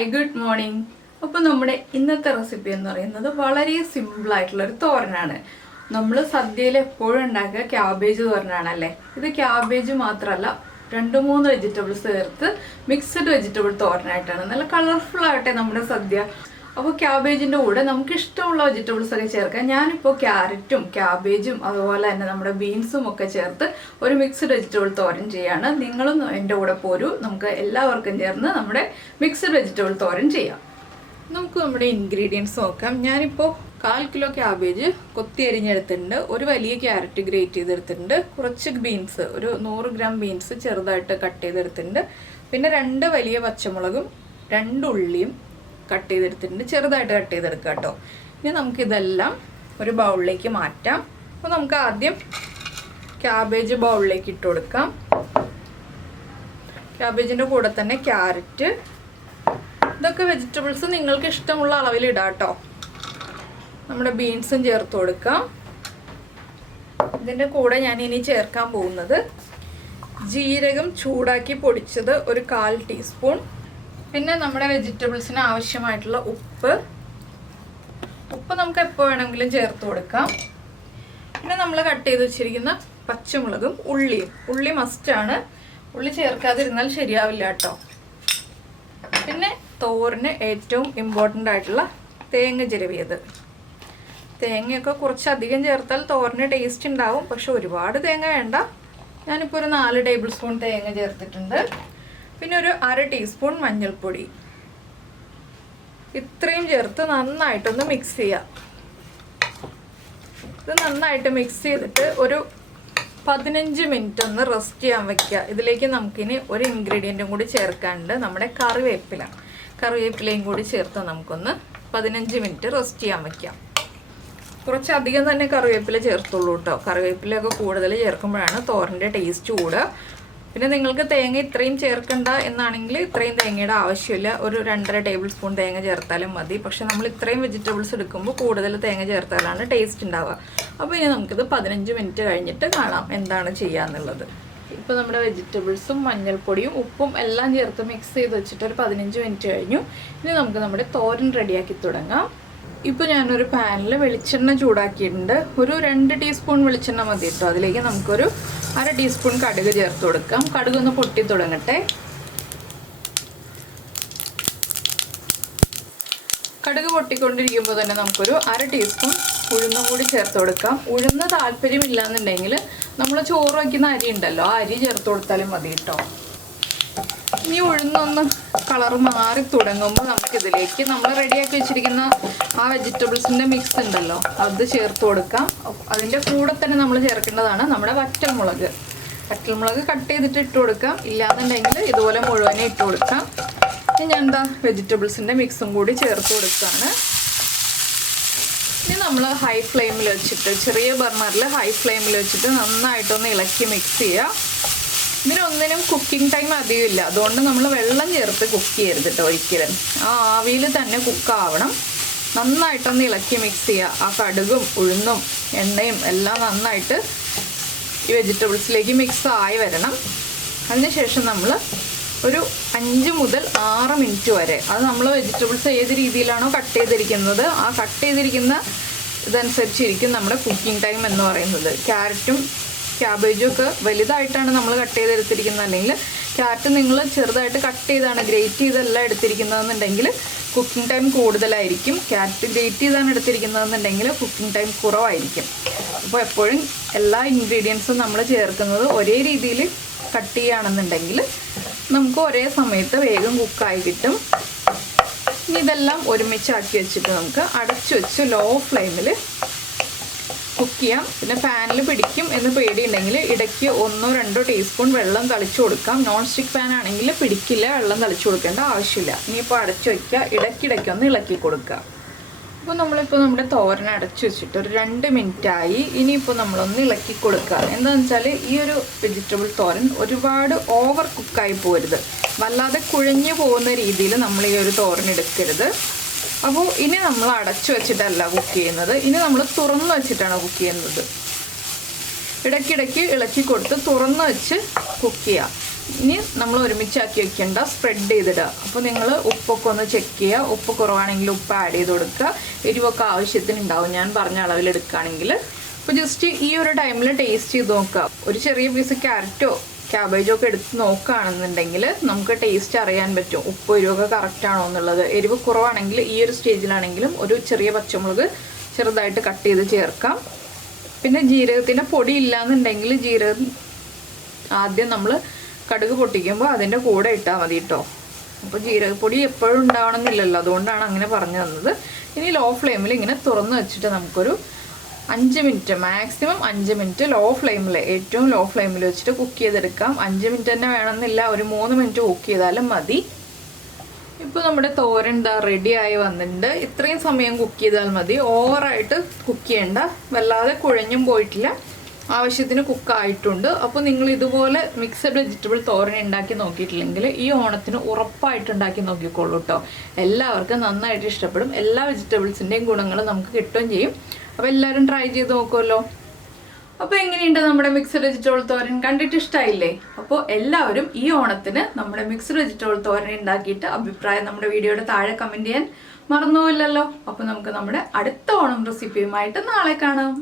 Hi good morning. അപ്പോൾ നമ്മുടെ ഇന്നത്തെ റെസിപ്പി എന്ന് പറയുന്നത് വളരെ സിമ്പിളായിട്ടുള്ളൊരു തോരനാണ്. നമ്മൾ സദ്യയിൽ എപ്പോഴും ഉണ്ടാക്കുക ക്യാബേജ് തോരനാണല്ലേ. ഇത് ക്യാബേജ് മാത്രമല്ല 2-3 വെജിറ്റബിൾസ് ചേർത്ത് മിക്സഡ് വെജിറ്റബിൾ തോരനായിട്ടാണ്. നല്ല കളർഫുൾ ആകട്ടെ നമ്മുടെ സദ്യ. അപ്പോൾ ക്യാബേജിൻ്റെ കൂടെ നമുക്ക് ഇഷ്ടമുള്ള വെജിറ്റബിൾസ് ഒക്കെ ചേർക്കാം. ഞാനിപ്പോൾ ക്യാരറ്റും ക്യാബേജും അതുപോലെ തന്നെ നമ്മുടെ ബീൻസും ഒക്കെ ചേർത്ത് ഒരു മിക്സഡ് വെജിറ്റബിൾ തോരൻ ചെയ്യാണ്. നിങ്ങളും എൻ്റെ കൂടെ പോരൂ, നമുക്ക് എല്ലാവർക്കും ചേർന്ന് നമ്മുടെ മിക്സഡ് വെജിറ്റബിൾ തോരൻ ചെയ്യാം. നമുക്ക് നമ്മുടെ ഇൻഗ്രീഡിയൻസ് നോക്കാം. ഞാനിപ്പോൾ 1/4 കിലോ ക്യാബേജ് കൊത്തി അരിഞ്ഞെടുത്തിട്ടുണ്ട്, ഒരു വലിയ ക്യാരറ്റ് ഗ്രേറ്റ് ചെയ്തെടുത്തിട്ടുണ്ട്, കുറച്ച് ബീൻസ് ഒരു 100 ഗ്രാം ബീൻസ് ചെറുതായിട്ട് കട്ട് ചെയ്തെടുത്തിട്ടുണ്ട്, പിന്നെ 2 വലിയ പച്ചമുളകും 2 ഉള്ളിയും കട്ട് ചെയ്തെടുത്തിട്ടുണ്ട്, ചെറുതായിട്ട് കട്ട് ചെയ്തെടുക്കുക കേട്ടോ. ഇനി നമുക്കിതെല്ലാം ഒരു ബൗളിലേക്ക് മാറ്റാം. അപ്പോൾ നമുക്ക് ആദ്യം ക്യാബേജ് ബൗളിലേക്ക് ഇട്ട് കൊടുക്കാം. ക്യാബേജിൻ്റെ കൂടെ തന്നെ ക്യാരറ്റ്, ഇതൊക്കെ വെജിറ്റബിൾസ് നിങ്ങൾക്ക് ഇഷ്ടമുള്ള അളവിൽ ഇടാം കേട്ടോ. നമ്മുടെ ബീൻസും ചേർത്ത് കൊടുക്കാം. ഇതിൻ്റെ കൂടെ ഞാൻ ഇനി ചേർക്കാൻ പോകുന്നത് ജീരകം ചൂടാക്കി പൊടിച്ചത് ഒരു 1/4 ടീസ്പൂൺ, പിന്നെ നമ്മുടെ വെജിറ്റബിൾസിന് ആവശ്യമായിട്ടുള്ള ഉപ്പ് നമുക്ക് എപ്പോൾ വേണമെങ്കിലും ചേർത്ത് കൊടുക്കാം. പിന്നെ നമ്മൾ കട്ട് ചെയ്ത് വെച്ചിരിക്കുന്ന പച്ചമുളകും ഉള്ളി മസ്റ്റാണ്, ഉള്ളി ചേർക്കാതിരുന്നാൽ ശരിയാവില്ല കേട്ടോ. പിന്നെ തോരന് ഏറ്റവും ഇമ്പോർട്ടൻ്റ് ആയിട്ടുള്ള തേങ്ങ ചിരവിയത്. തേങ്ങയൊക്കെ കുറച്ചധികം ചേർത്താൽ തോരന് ടേസ്റ്റ് ഉണ്ടാവും, പക്ഷെ ഒരുപാട് തേങ്ങ വേണ്ട. ഞാനിപ്പോൾ ഒരു 4 ടേബിൾ സ്പൂൺ തേങ്ങ ചേർത്തിട്ടുണ്ട്. പിന്നെ ഒരു 1/2 ടീസ്പൂൺ മഞ്ഞൾപ്പൊടി. ഇത്രയും ചേർത്ത് നന്നായിട്ടൊന്ന് മിക്സ് ചെയ്യാം. ഇത് നന്നായിട്ട് മിക്സ് ചെയ്തിട്ട് ഒരു 15 മിനിറ്റ് ഒന്ന് റെസ്റ്റ് ചെയ്യാൻ വയ്ക്കുക. ഇതിലേക്ക് നമുക്കിനി ഒരു ഇൻഗ്രീഡിയൻറ്റും കൂടി ചേർക്കാനുണ്ട്, നമ്മുടെ കറിവേപ്പിലയും കൂടി ചേർത്ത് നമുക്കൊന്ന് 15 മിനിറ്റ് റെസ്റ്റ് ചെയ്യാൻ വയ്ക്കാം. കുറച്ചധികം തന്നെ കറിവേപ്പില ചേർത്തുള്ളൂ കേട്ടോ. കറിവേപ്പിലയൊക്കെ കൂടുതൽ ചേർക്കുമ്പോഴാണ് തോരൻ്റെ ടേസ്റ്റ് കൂടുക. പിന്നെ നിങ്ങൾക്ക് തേങ്ങ ഇത്രയും ചേർക്കണ്ട എന്നാണെങ്കിൽ ഇത്രയും തേങ്ങയുടെ ആവശ്യമില്ല, ഒരു 2.5 ടേബിൾ സ്പൂൺ തേങ്ങ ചേർത്താലും മതി. പക്ഷെ നമ്മൾ ഇത്രയും വെജിറ്റബിൾസ് എടുക്കുമ്പോൾ കൂടുതൽ തേങ്ങ ചേർത്താലാണ് ടേസ്റ്റ് ഉണ്ടാവുക. അപ്പോൾ ഇനി നമുക്കിത് 15 മിനിറ്റ് കഴിഞ്ഞിട്ട് കാണാം എന്താണ് ചെയ്യാന്നുള്ളത്. ഇപ്പോൾ നമ്മുടെ വെജിറ്റബിൾസും മഞ്ഞൾപ്പൊടിയും ഉപ്പും എല്ലാം ചേർത്ത് മിക്സ് ചെയ്ത് വെച്ചിട്ട് ഒരു 15 മിനിറ്റ് കഴിഞ്ഞു. ഇനി നമുക്ക് നമ്മുടെ തോരൻ റെഡിയാക്കി തുടങ്ങാം. ഇപ്പോൾ ഞാനൊരു പാനിൽ വെളിച്ചെണ്ണ ചൂടാക്കിയിട്ടുണ്ട്. ഒരു 2 ടീസ്പൂൺ വെളിച്ചെണ്ണ മതി കേട്ടോ. അതിലേക്ക് നമുക്കൊരു 1/2 ടീസ്പൂൺ കടുക് ചേർത്ത് കൊടുക്കാം. കടുക് ഒന്ന് പൊട്ടി തുടങ്ങട്ടെ. കടുക് പൊട്ടിക്കൊണ്ടിരിക്കുമ്പോൾ തന്നെ നമുക്കൊരു 1/2 ടീസ്പൂൺ ഉഴുന്നും കൂടി ചേർത്ത് കൊടുക്കാം. ഉഴുന്ന് താല്പര്യമില്ല എന്നുണ്ടെങ്കിൽ നമ്മൾ ചോറ് വയ്ക്കുന്ന അരി ഉണ്ടല്ലോ, ആ അരി ചേർത്ത് കൊടുത്താലും മതി കേട്ടോ. ഈ ഉഴുന്നൊന്ന് കളർ മാറി തുടങ്ങുമ്പോൾ നമുക്കിതിലേക്ക് നമ്മൾ റെഡിയാക്കി വെച്ചിരിക്കുന്ന ആ വെജിറ്റബിൾസിൻ്റെ മിക്സ് ഉണ്ടല്ലോ, അത് ചേർത്ത് കൊടുക്കാം. അതിൻ്റെ കൂടെ തന്നെ നമ്മൾ ചേർക്കേണ്ടതാണ് നമ്മുടെ വറ്റൽമുളക് കട്ട് ചെയ്തിട്ട് ഇട്ട് കൊടുക്കാം. ഇല്ലാന്നുണ്ടെങ്കിൽ ഇതുപോലെ മുഴുവനെ ഇട്ട് കൊടുക്കാം. ഇനി ഞാൻ വെജിറ്റബിൾസിൻ്റെ മിക്സും കൂടി ചേർത്ത് കൊടുക്കുകയാണ്. ഇനി നമ്മൾ ഹൈ ഫ്ലെയിമിൽ വെച്ചിട്ട്, ചെറിയ ബർണറിൽ ഹൈ ഫ്ലെയിമിൽ വെച്ചിട്ട് നന്നായിട്ടൊന്ന് ഇളക്കി മിക്സ് ചെയ്യുക. ഇതിനൊന്നിനും കുക്കിംഗ് ടൈം അധികമില്ല, അതുകൊണ്ട് നമ്മൾ വെള്ളം ചേർത്ത് കുക്ക് ചെയ്യരുത് കേട്ടോ ഒരിക്കലും. ആ ആവിയിൽ തന്നെ കുക്കാവണം. നന്നായിട്ടൊന്ന് ഇളക്കി മിക്സ് ചെയ്യുക. ആ കടുകും ഉഴുന്നും എണ്ണയും എല്ലാം നന്നായിട്ട് ഈ വെജിറ്റബിൾസിലേക്ക് മിക്സ് ആയി വരണം. അതിനുശേഷം നമ്മൾ ഒരു 5 മുതൽ 6 മിനിറ്റ് വരെ, അത് നമ്മൾ വെജിറ്റബിൾസ് ഏത് രീതിയിലാണോ കട്ട് ചെയ്തിരിക്കുന്നത് ആ കട്ട് ചെയ്തിരിക്കുന്ന ഇതനുസരിച്ചിരിക്കും നമ്മുടെ കുക്കിംഗ് ടൈം എന്ന് പറയുന്നത്. ക്യാരറ്റും ക്യാബേജും ഒക്കെ വലുതായിട്ടാണ് നമ്മൾ കട്ട് ചെയ്തെടുത്തിരിക്കുന്നത്, അല്ലെങ്കിൽ ക്യാരറ്റ് നിങ്ങൾ ചെറുതായിട്ട് കട്ട് ചെയ്താണ് ഗ്രേറ്റ് ചെയ്തല്ല എടുത്തിരിക്കുന്നതെന്നുണ്ടെങ്കിൽ കുക്കിംഗ് ടൈം കൂടുതലായിരിക്കും. ക്യാരറ്റ് ഗ്രേറ്റ് ചെയ്താണ് എടുത്തിരിക്കുന്നതെന്നുണ്ടെങ്കിൽ കുക്കിംഗ് ടൈം കുറവായിരിക്കും. അപ്പോൾ എപ്പോഴും എല്ലാ ഇൻഗ്രീഡിയൻസും നമ്മൾ ചേർക്കുന്നത് ഒരേ രീതിയിൽ കട്ട് ചെയ്യുകയാണെന്നുണ്ടെങ്കിൽ നമുക്ക് ഒരേ സമയത്ത് വേഗം കുക്കായി കിട്ടും. ഇനി ഇതെല്ലാം ഒരുമിച്ചാക്കി വെച്ചിട്ട് നമുക്ക് അടച്ചു വെച്ച് ലോ ഫ്ലെയിമിൽ കുക്ക് ചെയ്യാം. പിന്നെ പാനിൽ പിടിക്കും എന്ന് പേടിയുണ്ടെങ്കിൽ ഇടയ്ക്ക് 1-2 ടീസ്പൂൺ വെള്ളം തളിച്ചു കൊടുക്കാം. നോൺ സ്റ്റിക്ക് പാൻ ആണെങ്കിൽ പിടിക്കില്ല, വെള്ളം തളിച്ചു കൊടുക്കേണ്ട ആവശ്യമില്ല. ഇനിയിപ്പോൾ അടച്ചു വയ്ക്കുക, ഇടയ്ക്കിടയ്ക്കൊന്ന് ഇളക്കി കൊടുക്കുക. അപ്പോൾ നമ്മളിപ്പോൾ നമ്മുടെ തോരൻ അടച്ചു വെച്ചിട്ട് ഒരു 2 മിനിറ്റായി. ഇനിയിപ്പോൾ നമ്മളൊന്ന് ഇളക്കി കൊടുക്കുക. എന്താണെന്ന് വെച്ചാൽ ഈ ഒരു വെജിറ്റബിൾ തോരൻ ഒരുപാട് ഓവർ കുക്കായി പോരുത്, വല്ലാതെ കുഴഞ്ഞു പോകുന്ന രീതിയിൽ നമ്മൾ ഈ ഒരു തോരൻ എടുക്കരുത്. അപ്പോൾ ഇനി നമ്മൾ അടച്ചു വെച്ചിട്ടല്ല കുക്ക് ചെയ്യുന്നത്, ഇനി നമ്മൾ തുറന്ന് വെച്ചിട്ടാണ് കുക്ക് ചെയ്യുന്നത്. ഇടയ്ക്കിടയ്ക്ക് ഇളക്കി കൊടുത്ത് തുറന്ന് വെച്ച് കുക്ക് ചെയ്യുക. ഇനി നമ്മൾ ഒരുമിച്ചാക്കി വെക്കേണ്ട, സ്പ്രെഡ് ചെയ്തിടുക. അപ്പോൾ നിങ്ങൾ ഉപ്പൊക്കെ ഒന്ന് ചെക്ക് ചെയ്യുക. ഉപ്പ് കുറവാണെങ്കിൽ ഉപ്പ് ആഡ് ചെയ്ത് കൊടുക്കുക. എരിവൊക്കെ ആവശ്യത്തിനുണ്ടാവും ഞാൻ പറഞ്ഞ അളവിലെടുക്കുകയാണെങ്കിൽ. അപ്പോൾ ജസ്റ്റ് ഈ ഒരു ടൈമിൽ ടേസ്റ്റ് ചെയ്ത് നോക്കുക. ഒരു ചെറിയ പീസ് ക്യാരറ്റോ ക്യാബേജോ ഒക്കെ എടുത്ത് നോക്കുകയാണെന്നുണ്ടെങ്കിൽ നമുക്ക് ടേസ്റ്റ് അറിയാൻ പറ്റും ഉപ്പ് എരിവൊക്കെ കറക്റ്റാണോ എന്നുള്ളത്. എരിവ് കുറവാണെങ്കിൽ ഈ ഒരു സ്റ്റേജിലാണെങ്കിലും ഒരു ചെറിയ പച്ചമുളക് ചെറുതായിട്ട് കട്ട് ചെയ്ത് ചേർക്കാം. പിന്നെ ജീരകത്തിൻ്റെ പൊടി ഇല്ലയെന്നുണ്ടെങ്കിൽ ജീരകം ആദ്യം നമ്മൾ കടുക് പൊട്ടിക്കുമ്പോൾ അതിൻ്റെ കൂടെ ഇട്ടാൽ മതി കേട്ടോ. അപ്പോൾ ജീരകപ്പൊടി എപ്പോഴും ഉണ്ടാവണമെന്നില്ലല്ലോ, അതുകൊണ്ടാണ് അങ്ങനെ പറഞ്ഞു തന്നത്. ഇനി ലോ ഫ്ലെയിമിൽ ഇങ്ങനെ തുറന്ന് വെച്ചിട്ട് നമുക്കൊരു 5 മിനിറ്റ്, മാക്സിമം 5 മിനിറ്റ് ലോ ഫ്ലെയിമിൽ, ഏറ്റവും ലോ ഫ്ലെയിമിൽ വെച്ചിട്ട് കുക്ക് ചെയ്തെടുക്കാം. 5 മിനിറ്റ് തന്നെ വേണമെന്നില്ല, ഒരു 3 മിനിറ്റ് കുക്ക് ചെയ്താലും മതി. ഇപ്പോൾ നമ്മുടെ തോരൻ എന്താ റെഡി ആയി വന്നിട്ടുണ്ട്. ഇത്രയും സമയം കുക്ക് ചെയ്താൽ മതി, ഓവറായിട്ട് കുക്ക് ചെയ്യേണ്ട. വല്ലാതെ കുഴഞ്ഞും പോയിട്ടില്ല, ആവശ്യത്തിന് കുക്കായിട്ടുണ്ട്. അപ്പോൾ നിങ്ങൾ ഇതുപോലെ മിക്സഡ് വെജിറ്റബിൾ തോരൻ ഉണ്ടാക്കി നോക്കിയിട്ടില്ലെങ്കിൽ ഈ ഓണത്തിന് ഉറപ്പായിട്ട് ഉണ്ടാക്കി നോക്കിക്കോളൂ കേട്ടോ. എല്ലാവർക്കും നന്നായിട്ട് ഇഷ്ടപ്പെടും. എല്ലാ വെജിറ്റബിൾസിൻ്റെയും ഗുണങ്ങൾ നമുക്ക് കിട്ടുകയും ചെയ്യും. അപ്പോൾ എല്ലാവരും ട്രൈ ചെയ്ത് നോക്കുമല്ലോ. അപ്പോൾ എങ്ങനെയുണ്ട് നമ്മുടെ മിക്സഡ് വെജിറ്റബിൾ തോരൻ? കണ്ടിട്ട് ഇഷ്ടമായില്ലേ? അപ്പോൾ എല്ലാവരും ഈ ഓണത്തിന് നമ്മുടെ മിക്സഡ് വെജിറ്റബിൾ തോരൻ ഉണ്ടാക്കിയിട്ട് അഭിപ്രായം നമ്മുടെ വീഡിയോയുടെ താഴെ കമൻറ്റ് ചെയ്യാൻ മറന്നുപോയില്ലല്ലോ. അപ്പോൾ നമുക്ക് നമ്മുടെ അടുത്ത ഓണം റെസിപ്പിയുമായിട്ട് നാളെ കാണാം.